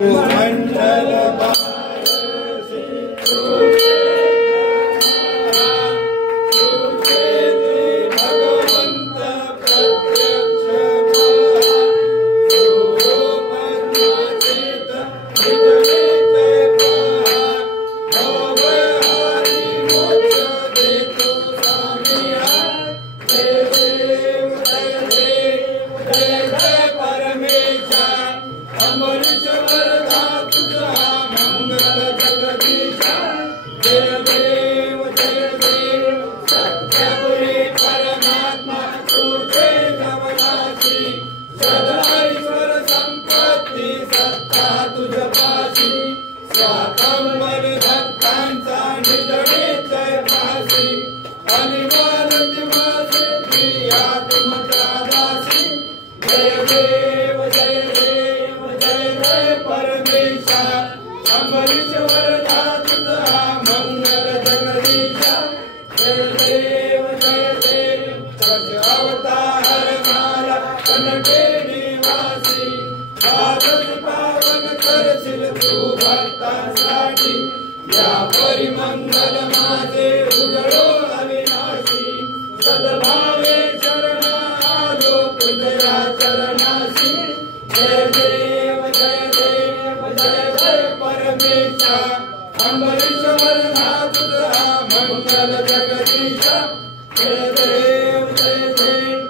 मंडल भगवंत प्रत्यक्ष मंगल माझे उजळो अविनाशी सद्भावे शरण आलो तुझ्या चरणाशी जय देव जय देव जय जय परमेशा अंबरीश्वर नाथ तुझा मंगल जगदीशा जय देव जय देव